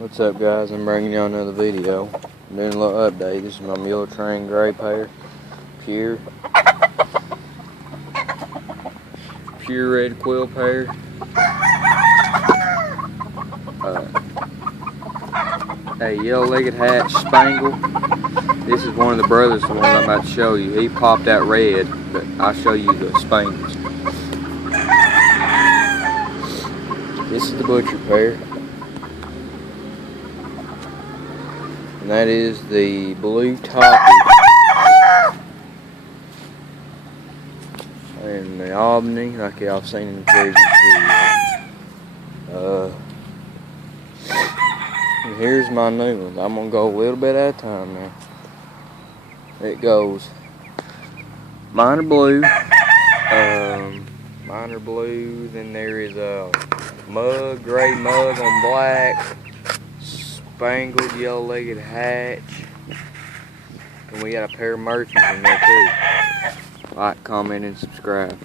What's up, guys? I'm bringing y'all another video. I'm doing a little update. This is my Mule Train Gray pair. Pure red quill pair. A yellow-legged hatch spangle. This is one of the brothers, the one I'm about to show you. He popped out red, but I'll show you the spangles. This is the butcher pair. And that is the blue toppy and the Albany, like y'all seen in the previous video. And here's my new ones. I'm gonna go a little bit at a time now. It goes minor blue, then there is a gray mug on black, spangled yellow-legged hatch, and we got a pair of merchants in there too. Like, comment, and subscribe.